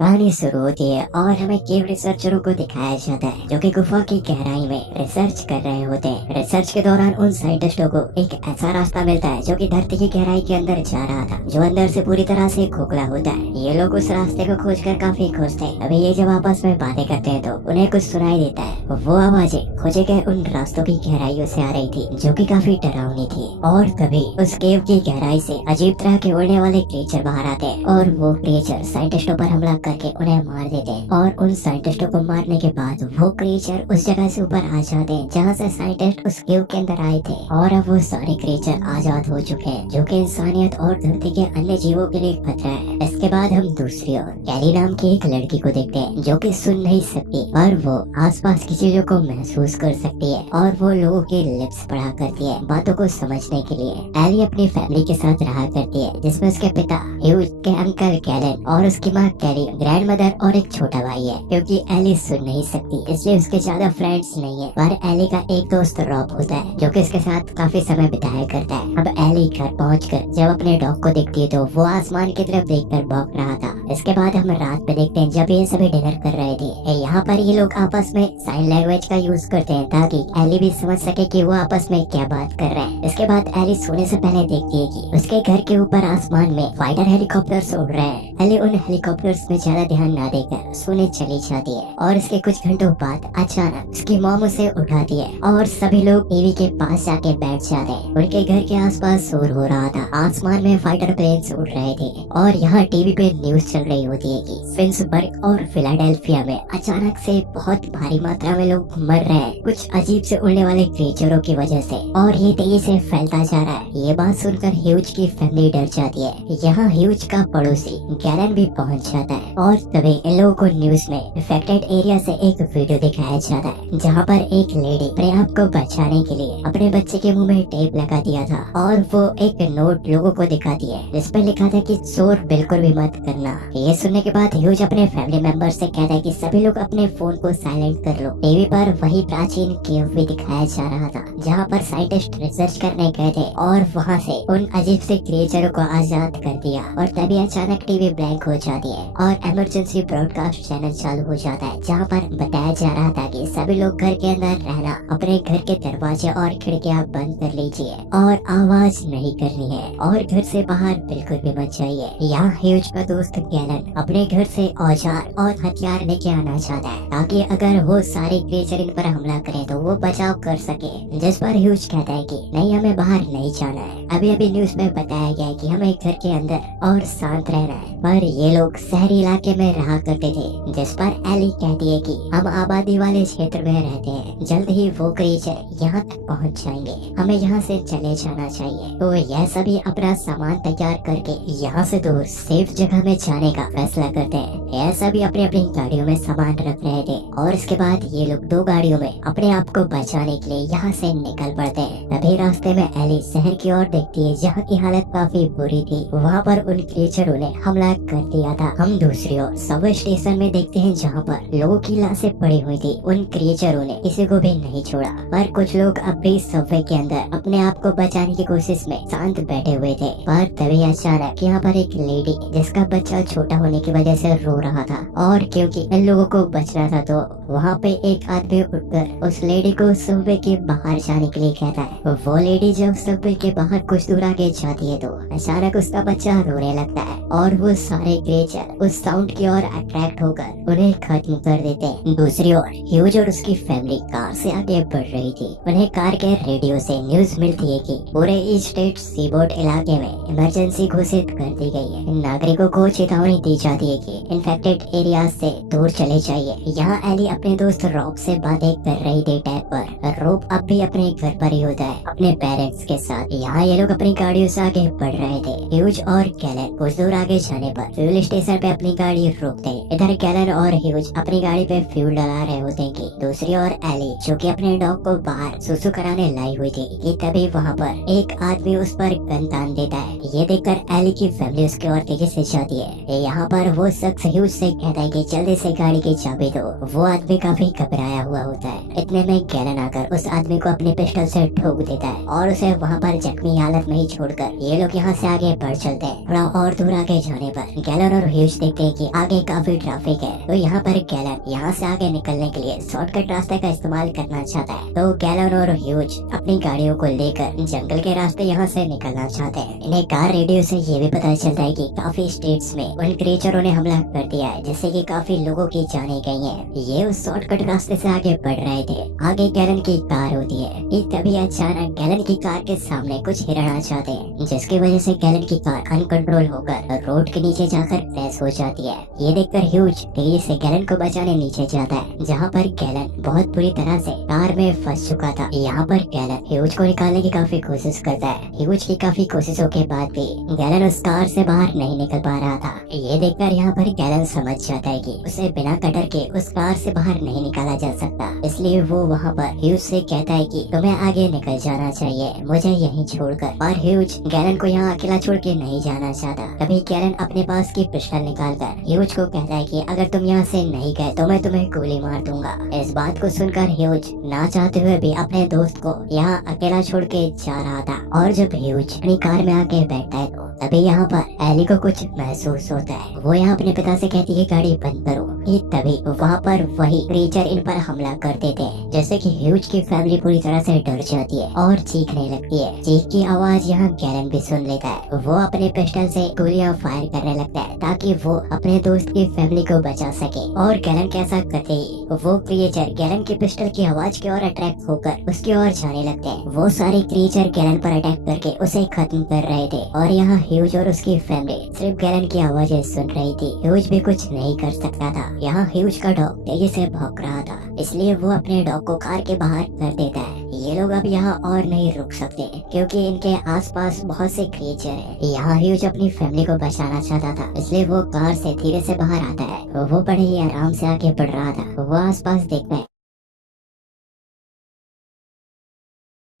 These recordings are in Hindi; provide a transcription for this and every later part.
कहानी शुरू होती है और हमें केव रिसर्चरों को दिखाया जाता है जो कि गुफा की गहराई में रिसर्च कर रहे होते हैं। रिसर्च के दौरान उन साइंटिस्टों को एक ऐसा रास्ता मिलता है जो कि धरती की गहराई के अंदर जा रहा था, जो अंदर से पूरी तरह से खोखला होता है। ये लोग उस रास्ते को खोजकर काफी खुश थे। अभी ये जब आपस में बातें करते हैं तो उन्हें कुछ सुनाई देता है। वो आवाजें खोजे गए उन रास्तों की गहराइयों से आ रही थी जो कि काफी डरावनी थी। और तभी उस केव की गहराई से अजीब तरह के उड़ने वाले क्रिएचर बाहर आते हैं और वो क्रिएचर साइंटिस्टों पर हमला करके उन्हें मार देते हैं। और उन साइंटिस्टों को मारने के बाद वो क्रिएचर उस जगह से ऊपर आ जाते हैं जहाँ से साइंटिस्ट उस केव के अंदर आए थे। और अब वो सारे क्रिएचर आजाद हो चुके हैं जो कि इंसानियत और धरती के अन्य जीवों के लिए खतरा है। इसके बाद हम दूसरी ओर कैली नाम की एक लड़की को देखते हैं जो कि सुन नहीं सकती, पर वो आसपास की चीजों को महसूस कर सकती है और वो लोगों के लिप्स पढ़ा करती है बातों को समझने के लिए। एली अपनी फैमिली के साथ रहा करती है जिसमें उसके पिता ह्यूज के अंकल कैलन और उसकी माँ कैरी, ग्रैंड मदर और एक छोटा भाई है। क्योंकि एली सुन नहीं सकती इसलिए उसके ज्यादा फ्रेंड्स नहीं है, पर एली का एक दोस्त रॉब होता है जो कि उसके साथ काफी समय बिताया करता है। अब एली घर पहुंचकर जब अपने डॉग को देखती है तो वो आसमान की तरफ देखकर भौंक रहा था। इसके बाद हम रात में देखते हैं जब ये सभी डिनर कर रहे थे। यहाँ पर ये लोग आपस में साइन लैंग्वेज का यूज करते हैं ताकि एली भी समझ सके कि वो आपस में क्या बात कर रहे हैं। इसके बाद एली सोने से पहले देखती है कि उसके घर के ऊपर आसमान में फाइटर हेलीकॉप्टर्स उड़ रहे हैं। एली उन हेलीकॉप्टर्स में ज्यादा ध्यान ना देकर सोने चली जाती है और इसके कुछ घंटों बाद अचानक उसकी मॉम उसे उठाती है और सभी लोग टीवी के पास जाके बैठ जाते हैं। उनके घर के आसपास शोर हो रहा था, आसमान में फाइटर प्लेन्स उड़ रहे थे और यहाँ टीवी पे न्यूज चल रही होती है कि फिन्सबर्ग और फिलाडेल्फिया में अचानक से बहुत भारी मात्रा में लोग मर रहे हैं कुछ अजीब से उड़ने वाले क्रिएचरों की वजह से, और ये तेजी से फैलता जा रहा है। ये बात सुनकर ह्यूज की फैमिली डर जाती है। यहाँ ह्यूज का पड़ोसी गैरन भी पहुँच जाता है और तभी इन लोगों को न्यूज में इफेक्टेड एरिया से एक वीडियो दिखाया जाता है जहाँ पर एक लेडी अपने आप को बचाने के लिए अपने बच्चे के मुंह में टेप लगा दिया था और वो एक नोट लोगों को दिखाती है जिस पर लिखा था कि शोर बिल्कुल भी मत करना। ये सुनने के बाद ह्यूज अपने फैमिली मेंबर से कहता है कि सभी लोग अपने फोन को साइलेंट कर लो। टीवी पर वही प्राचीन केव भी दिखाया जा रहा था जहाँ पर साइंटिस्ट रिसर्च करने गए थे और वहाँ से उन अजीब से क्रिएचरों को आजाद कर दिया। और तभी अचानक टीवी ब्लैंक हो जाती है और इमरजेंसी ब्रॉडकास्ट चैनल चालू हो जाता है जहाँ पर बताया जा रहा था कि सभी लोग घर के अंदर रहना, अपने घर के दरवाजे और खिड़कियाँ बंद कर लीजिए और आवाज नहीं करनी है और घर से बाहर बिल्कुल भी मत जाइए। यहाँ ह्यूज का दोस्त गैलन अपने घर से औजार और हथियार लेके आना चाहता है ताकि अगर वो सारे क्रिएचर इन पर हमला करें तो वो बचाव कर सके। जिस पर ह्यूज कहता है कि नहीं, हमें बाहर नहीं जाना है। अभी अभी न्यूज में बताया गया है कि हमें घर के अंदर और शांत रहना है, पर ये लोग शहरी इलाके में रहा करते थे। जिस पर एली कहती है कि हम आबादी वाले क्षेत्र में रहते हैं, जल्द ही वो क्रिएचर यहाँ तक पहुँच जाएंगे, हमें यहाँ से चले जाना चाहिए। तो यह सभी अपना सामान तैयार करके यहाँ से दूर सेफ जगह में जाने का फैसला करते हैं। यह सभी अपनी अपनी गाड़ियों में सामान रख रहे थे और इसके बाद ये लोग 2 गाड़ियों में अपने आप को बचाने के लिए यहाँ से निकल पड़ते हैं। तभी रास्ते में एली शहर की ओर देखती है जहाँ की हालत काफी बुरी थी। वहाँ पर उन क्रिएचरों ने हमला कर दिया था। हम दूसरी ओर सबवे स्टेशन में देखते हैं जहाँ पर लोगों की लाशें पड़ी हुई थी। उन क्रिएचरों ने किसी को भी नहीं छोड़ा, पर कुछ लोग अब भी सबवे के अंदर अपने आप को बचाने की कोशिश में शांत बैठे हुए थे। पर तभी अचानक यहाँ पर एक लेडी जिसका बच्चा छोटा होने की वजह से रो रहा था और क्योंकि इन लोगों को बचना था तो वहाँ पे एक आदमी उठकर उस लेडी को सबवे के बाहर जाने के लिए कहता है। वो लेडी जब सबवे के बाहर कुछ दूर आगे जाती है तो अचानक उसका बच्चा रोने लगता है और वो सारे क्रिएचर उस साउंड की ओर अट्रैक्ट होकर उन्हें खत्म कर देते हैं। दूसरी ओर ह्यूज और उसकी फैमिली कार से आगे बढ़ रही थी। उन्हें कार के रेडियो से न्यूज मिलती है कि पूरे ईस्ट स्टेट सीबोर्ड इलाके में इमरजेंसी घोषित कर दी गई है। नागरिकों को चेतावनी दी जाती है कि इन्फेक्टेड एरिया से दूर चले जाइए। यहाँ एली अपने दोस्त रॉब से बातें कर रही थी टैब पर। रॉब अब भी अपने घर पर ही होता है अपने पेरेंट्स के साथ। यहाँ ये लोग अपनी गाड़ियों से आगे बढ़ रहे थे। ह्यूज और कैलन कुछ दूर आगे जाने पर फ्यूल स्टेशन पे अपनी गाड़ी रोकते हैं। इधर कैलन और ह्यूज अपनी गाड़ी पे फ्यूल डला रहे होते हैं कि दूसरी ओर एली जो कि अपने डॉग को बाहर सुसु कराने लाई हुई थी कि तभी वहाँ पर एक आदमी उस पर गन तान देता है। ये देखकर एली की फैमिली उसकी ओर तेजी से जाती है। यहाँ पर वो शख्स ह्यूज से कहता कहता है कि जल्दी से गाड़ी की चाबी दो। वो आदमी काफी घबराया हुआ होता है। इतने में गैलन आकर उस आदमी को अपने पिस्टल से ठोक देता है और उसे वहाँ पर जख्मी हालत में ही छोड़कर ये लोग यहाँ से आगे बढ़ चलते हैं। थोड़ा और दूर आगे जाने पर गैलन और ह्यूज देखते हैं कि आगे काफी ट्रैफिक है, तो यहाँ पर गैलन यहाँ से आगे निकलने के लिए शॉर्टकट रास्ते का इस्तेमाल करना चाहता है। तो गैलन और ह्यूज अपनी गाड़ियों को लेकर जंगल के रास्ते यहाँ से निकलना चाहते हैं। इन्हें कार रेडियो से ये भी पता चलता है कि काफी स्टेट्स में उन क्रिएचरों ने हमला कर दिया है, जिससे कि काफी लोगों की जाने गई हैं। ये उस शॉर्टकट रास्ते से आगे बढ़ रहे थे। आगे गैलन की कार होती है कि तभी अचानक गैलन की कार के सामने कुछ हिरण आ जाते हैं, जिसकी वजह से गैलन की कार अनकंट्रोल होकर रोड के नीचे जाकर क्रैश हो जाती है। ये देखकर ह्यूज तेजी से गैलन को बचाने नीचे जाता है, जहाँ पर गैलन बहुत बुरी तरह से कार में फंस चुका था। यहाँ पर गैलन ह्यूज को निकालने की काफी कोशिश करता है। ह्यूज की काफी कोशिशों के बाद भी गैलन उस कार से बाहर नहीं निकल पा रहा था। ये देखकर यहाँ पर गैलन समझ जाता है कि उसे बिना कटर के उस कार से बाहर नहीं निकाला जा सकता, इसलिए वो वहाँ पर ह्यूज से कहता है कि तुम्हें आगे निकल जाना चाहिए, मुझे यहीं छोड़कर। और ह्यूज गैलन को यहाँ अकेला छोड़ के नहीं जाना चाहता। तभी गैलन अपने पास की पिस्टल निकालकर ह्यूज को कहता है कि अगर तुम यहाँ से नहीं गए तो मैं तुम्हें गोली मार दूंगा। इस बात को सुनकर ह्यूज ना चाहते हुए भी अपने दोस्त को यहाँ अकेला छोड़ के जा रहा था। और जब ह्यूज अपनी कार में आके बैठता है तो तभी यहाँ पर एली को कुछ महसूस होता है। वो यहाँ अपने पिता से कहती है गाड़ी बंद करो। तभी वहाँ पर वही क्रीचर इन पर हमला कर देते हैं, जैसे कि ह्यूज की फैमिली पूरी तरह से डर जाती है और चीखने लगती है। चीख की आवाज यहाँ गैलन भी सुन लेता है। वो अपने पिस्टल से गोलियां फायर करने लगता है ताकि वो अपने दोस्त की फैमिली को बचा सके। और गैलन कैसा करते ही वो क्रिएचर गैलन की पिस्टल की आवाज की ओर अट्रैक्ट होकर उसकी ओर जाने लगते हैं। वो सारे क्रिएचर गैलन पर अटैक करके उसे खत्म कर रहे थे और यहाँ ह्यूज और उसकी फैमिली सिर्फ गैलन की आवाजें सुन रही थी। ह्यूज भी कुछ नहीं कर सकता था। यहाँ ह्यूज का डॉग तेजी से भाग रहा था, इसलिए वो अपने डॉग को कार के बाहर कर देता है। ये लोग अब यहाँ और नहीं रुक सकते क्योंकि इनके आसपास बहुत से क्रिएचर हैं। यहाँ ह्यूज अपनी फैमिली को बचाना चाहता था, इसलिए वो कार से धीरे से बाहर आता है। वो बड़े ही आराम से आगे बढ़ रहा था। वो आसपास देखता है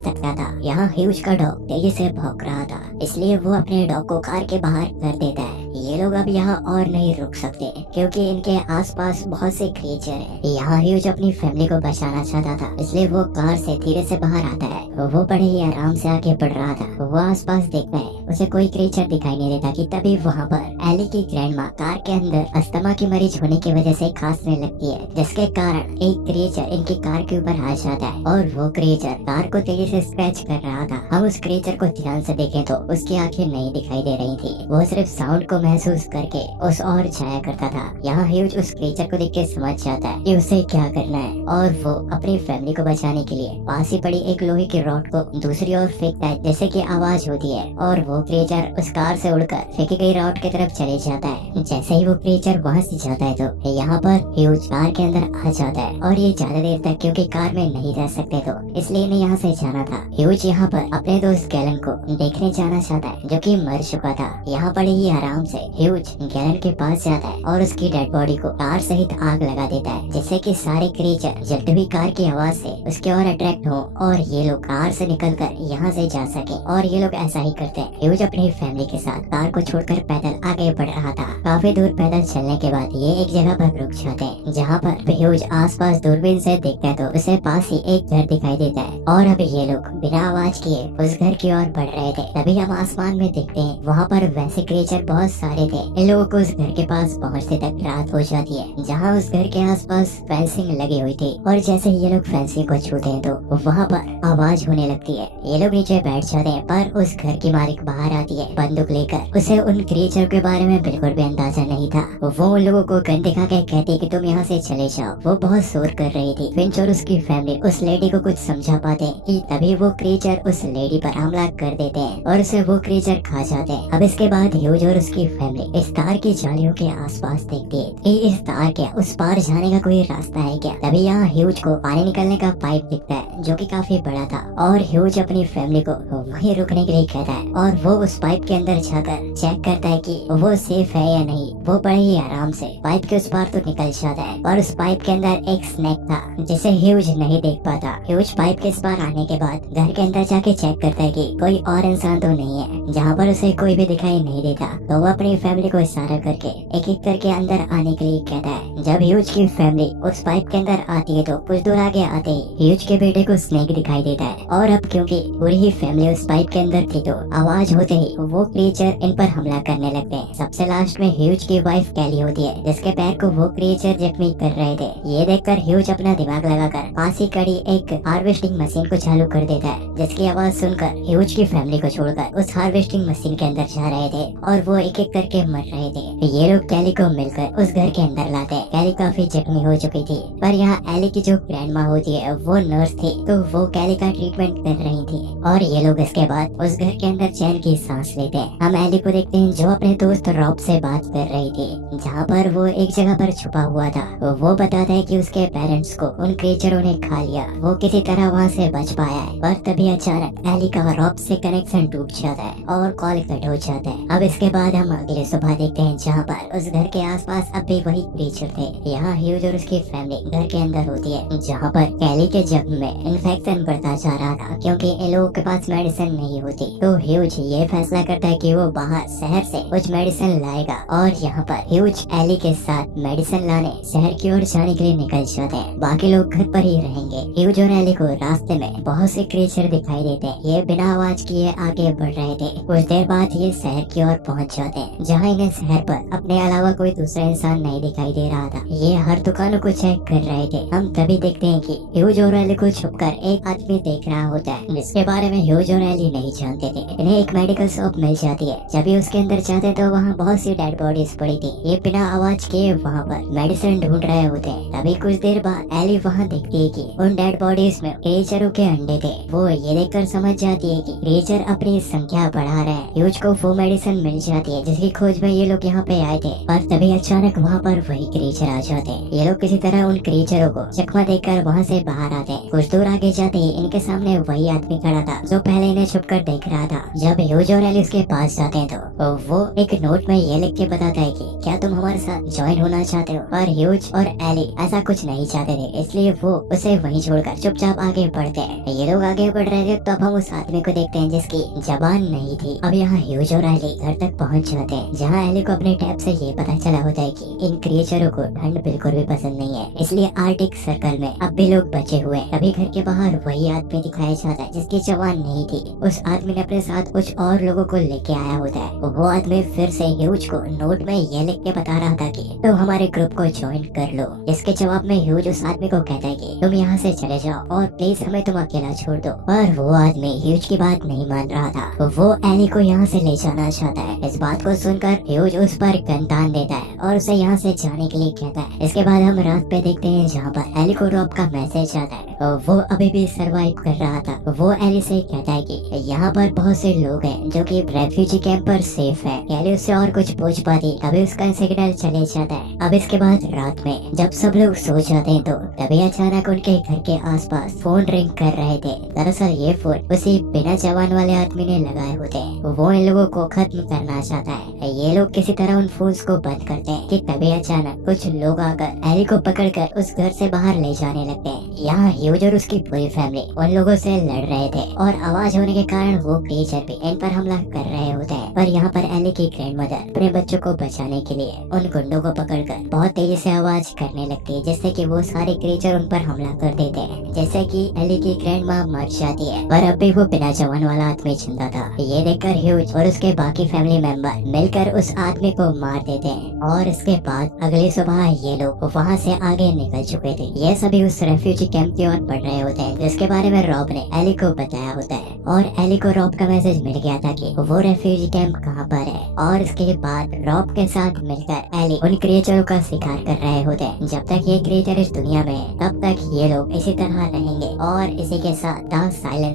सकता था। यहाँ ह्यूज का डॉग तेजी से भौंक रहा था, इसलिए वो अपने डॉग को कार के बाहर कर देता है। ये लोग अब यहाँ और नहीं रुक सकते क्योंकि इनके आसपास बहुत से क्रिएचर हैं। यहाँ ह्यूज अपनी फैमिली को बचाना चाहता था, इसलिए वो कार से धीरे से बाहर आता है। वो बड़े ही आराम से आगे बढ़ रहा था। वो आसपास देखता है, उसे कोई क्रिएचर दिखाई नहीं देता कि तभी वहाँ पर एली की ग्रैंडमा कार के अंदर अस्थमा की मरीज होने की वजह से खांसने लगती है, जिसके कारण एक क्रिएचर इनकी कार के ऊपर आ जाता है और वो क्रिएचर कार को तेजी से स्क्रैच कर रहा था। हम उस क्रिएचर को ध्यान से देखें तो उसकी आंखें नहीं दिखाई दे रही थी। वो सिर्फ साउंड को महसूस करके उस ओर जाया करता था। यहाँ ह्यूज उस क्रिएचर को देख के समझ जाता है कि उसे क्या करना है और वो अपनी फैमिली को बचाने के लिए पास ही पड़ी एक लोहे की रॉड को दूसरी ओर फेंकता है, जैसे कि आवाज होती है और वो क्रिएचर उस कार से उड़कर फेंकी गई रॉड की तरफ चले जाता है। जैसे ही वो क्रिएचर वहाँ से जाता है तो यहाँ पर ह्यूज कार के अंदर आ जाता है और ये ज्यादा देर तक क्योंकि कार में नहीं रह सकते तो इसलिए इन्हें यहाँ से जाना था। ह्यूज यहाँ पर अपने दोस्त गैलन को देखने जाना चाहता है जो कि मर चुका था। यहाँ बड़े ही आराम से ह्यूज गैलन के पास जाता है और उसकी डेड बॉडी को कार सहित आग लगा देता है, जिससे कि सारे क्रिएचर जलती हुई कार की आवाज से उसके ओर अट्रैक्ट हो और ये लोग कार से निकलकर यहाँ से जा सके। और ये लोग ऐसा ही करते हैं। ह्यूज अपनी फैमिली के साथ कार को छोड़कर पैदल आगे बढ़ रहा था। काफी दूर पैदल चलने के बाद ये एक जगह पर रुक जाते हैं, जहाँ पर ह्यूज आसपास दूरबीन से देखता है तो उसे पास ही एक घर दिखाई देता है और अब ये लोग बिना आवाज किए उस घर की ओर बढ़ रहे थे। तभी हम आसमान में देखते हैं वहाँ पर वैसे क्रिएचर बहुत सारे थे। इन लोगों को उस घर के पास पहुँचते तक रात हो जाती है, जहाँ उस घर के आसपास फेंसिंग लगी हुई थी और जैसे ही ये लोग फेंसिंग को छूते हैं तो वहाँ पर आवाज होने लगती है। ये लोग नीचे बैठ जाते हैं पर उस घर की मालिक बाहर आती है बंदूक लेकर। उसे उन क्रिएचर के बारे में बिल्कुल भी अंदाजा नहीं था। वो उन लोगों को गन दिखा के कहती है कि तुम यहाँ से चले जाओ। वो बहुत शोर कर रही थी। फिंच और उसकी फैमिली उस लेडी को कुछ समझा पाते हैं कि तभी वो क्रिएचर उस लेडी पर हमला कर देते हैं और उसे वो क्रिएचर खा जाते हैं। अब इसके बाद ह्यूज और उसकी फैमिली इस तार की जालियों के आसपास देखती है कि इस तार के उस पार जाने का कोई रास्ता है क्या। तभी यहाँ ह्यूज को पानी निकलने का पाइप दिखता है जो कि काफी बड़ा था और ह्यूज अपनी फैमिली को वहीं रुकने के लिए कहता है और वो उस पाइप के अंदर जाकर चेक करता है कि वो सेफ है या नहीं। वो बड़े ही आराम से पाइप के उस पार तो निकल जाता है और उस पाइप के अंदर एक स्नेक था जिसे ह्यूज नहीं देख पाता। ह्यूज पाइप के इस पार आने के बाद घर के अंदर जाके चेक करता है कि कोई और इंसान तो नहीं है। जहाँ पर उसे कोई भी दिखाई नहीं देता तो वो अपनी फैमिली को इशारा करके एक एक करके अंदर आने के लिए कहता है। जब ह्यूज की फैमिली उस पाइप के अंदर आती है तो कुछ दूर आगे आते ही ह्यूज के बेटे को स्नेक दिखाई देता है और अब क्योंकि पूरी ही फैमिली उस पाइप के अंदर थी तो आवाज होते ही वो क्रिएचर इन पर हमला करने लगते हैं। सबसे लास्ट में ह्यूज की वाइफ कैली होती है जिसके पैर को वो क्रिएचर जख्मी कर रहे थे। ये देखकर ह्यूज अपना दिमाग लगाकर पास ही खड़ी एक हार्वेस्टिंग मशीन को चालू कर देता है जिसकी आवाज सुनकर ह्यूज की फैमिली को छोड़कर उस हार्वेस्टिंग मशीन के अंदर जा रहे थे और वो एक एक करके मर रहे थे। ये लोग कैली को मिलकर उस घर के अंदर लाते हैं। कैली काफी जख्मी हो चुकी थी पर यहाँ एली की जो ग्रैंडमा होती है वो नर्स थी तो वो कैली का ट्रीटमेंट कर रही थी और ये लोग इसके बाद उस घर के अंदर चैन की सांस लेते हैं। हम एली को देखते हैं जो अपने दोस्त रॉब से बात कर रही थी जहाँ पर वो एक जगह पर छुपा हुआ था। वो बताता है कि उसके पेरेंट्स को उन क्रिएचरों ने खा लिया। वो किसी तरह वहाँ से बच पाया है पर तभी अचानक एली का रॉब से कनेक्शन टूट जाता है और कॉल कट हो जाता है। अब इसके बाद हम अगले सुबह देखते हैं जहाँ पर उस घर के आसपास अब भी वही क्रिएचर थे। यहाँ ह्यूज और उसकी फैमिली घर के अंदर होती है जहाँ पर कैली के जख्म में इन्फेक्शन बढ़ता जा रहा था क्योंकि इन लोगों के पास मेडिसिन नहीं होती। तो ह्यूज ये फैसला करता है कि वो बाहर शहर से कुछ मेडिसिन लाएगा और यहाँ पर ह्यूज एली के साथ मेडिसिन लाने शहर की ओर जाने के लिए निकल जाते हैं। बाकी लोग घर पर ही रहेंगे। ह्यूज और एली को रास्ते में बहुत से क्रिएचर दिखाई देते हैं। ये बिना आवाज किए आगे बढ़ रहे थे। कुछ देर बाद ये शहर की ओर पहुँच जाते हैं जहाँ इन्हें शहर पर अपने अलावा कोई दूसरा इंसान नहीं दिखाई दे रहा था। ये हर दुकानों को चेक कर रहे थे। हम तभी देखते हैं कि ह्यूज और एली को छुपकर एक आदमी देख रहा होता है जिसके बारे में ह्यूज और एली नहीं जानते थे। इन्हें एक मेडिकल शॉप मिल जाती है। जब ये उसके अंदर जाते तो वहाँ बहुत सी डेड बॉडीज पड़ी थी। ये बिना आवाज किए वहाँ पर मेडिसिन ढूंढ रहे होते हैं। तभी कुछ देर बाद एली वहाँ देखती है कि उन डेड बॉडीज में क्रिएचरों के अंडे थे। वो ये देखकर समझ जाती है कि क्रिएचर अपनी संख्या बढ़ा रहे हैं। ह्यूज को वो मेडिसिन मिल जाती है जिसकी खोज में ये लोग यहाँ पे आए थे पर तभी अचानक वहाँ पर वही क्रिएचर आ जाते हैं। ये लोग किसी तरह उन क्रिएचरों को चकमा देकर वहाँ से बाहर आते हैं। कुछ दूर आगे जाते ही इनके सामने वही आदमी खड़ा था जो पहले इन्हें छुपकर देख रहा था। जब ह्यूज और एली उसके पास जाते हैं तो वो एक नोट में ये लिख के बताता है कि क्या तुम हमारे साथ ज्वाइन होना चाहते हो। पर ह्यूज और एली ऐसा कुछ नहीं चाहते थे इसलिए वो उसे वहीं छोड़कर चुपचाप आगे बढ़ते हैं। ये लोग आगे बढ़ रहे थे तो अब हम उस आदमी को देखते हैं जिसकी जबान नहीं थी। अब यहाँ ह्यूज और एली घर तक पहुँच जाते हैं जहाँ एली को अपने टैब से ये पता चला होता है कि इन क्रिएचरों को ठंड बिल्कुल भी पसंद नहीं है इसलिए आर्टिक सर्कल में अब भी लोग बचे हुए। अभी घर के बाहर वही आदमी दिखाया जाता है जिसकी जबान नहीं थी। उस आदमी ने अपने साथ कुछ और लोगों को लेके आया होता है। वो आदमी फिर से ह्यूज को नोट में ये लिख के बता रहा था कि तुम हमारे ग्रुप को ज्वाइन कर लो। इसके जवाब में ह्यूज उस आदमी को कहता है कि तुम यहाँ से चले जाओ और प्लीज हमें तुम अकेला छोड़ दो। पर वो आदमी ह्यूज की बात नहीं मान रहा था। वो एली को यहाँ से ले जाना चाहता है। इस बात को सुनकर ह्यूज उस पर गन तान देता है और उसे यहाँ से जाने के लिए कहता है। इसके बाद हम रात पे देखते हैं जहाँ पर एली को रॉब का मैसेज आता है। वो अभी भी सरवाइव कर रहा था। वो एली से कहता है कि यहाँ पर बहुत से लोग हैं जो कि रेफ्यूजी कैंप पर सेफ है। एली उससे और कुछ पूछ पाती तभी उसका सिग्नल चले जाता है। अब इसके बाद रात में जब सब लोग सो जाते हैं तो तभी अचानक उनके घर के आसपास फोन रिंग कर रहे थे। दरअसल ये फोन उसी बिना जवान वाले आदमी ने लगाए होते हैं। वो इन लोगों को खत्म करना चाहता है। ये लोग किसी तरह उन फोन्स को बंद करते हैं कि तभी अचानक कुछ लोग आकर एली को पकड़कर उस घर से बाहर ले जाने लगते हैं। यहाँ ह्यूज और उसकी पूरी फैमिली उन लोगों से लड़ रहे थे और आवाज होने के कारण वो क्रिएचर भी इन पर हमला कर रहे होते हैं। पर यहाँ पर एली की ग्रैंडमदर अपने बच्चों को बचाने के लिए उन गुंडों को पकड़कर बहुत तेजी से आवाज करने लगती है जिससे कि वो सारे क्रिएचर उन पर हमला कर देते हैं। जैसे कि एली की ग्रैंडमा मर जाती है पर अब भी वो बिना जवान वाला आदमी जिंदा था। ये देखकर ह्यूज और उसके बाकी फैमिली मेंबर मिलकर उस आदमी को मार देते हैं और इसके बाद अगली सुबह ये लोग वहाँ से आगे निकल चुके थे। ये सभी उस रेफ्यूजी कैंप की ओर बढ़ रहे होते हैं जिसके बारे में रॉब ने एली को बताया होता है और एली को रॉब का मैसेज मिल गया था कि वो रेफ्यूजी कैंप कहाँ पर है। और इसके बाद रॉब के साथ मिलकर एली उन क्रिएचरों का शिकार कर रहे होते हैं। जब तक ये क्रिएचर इस दुनिया में है तब तक ये लोग इसी तरह रहेंगे और इसी के साथ द साइलेंस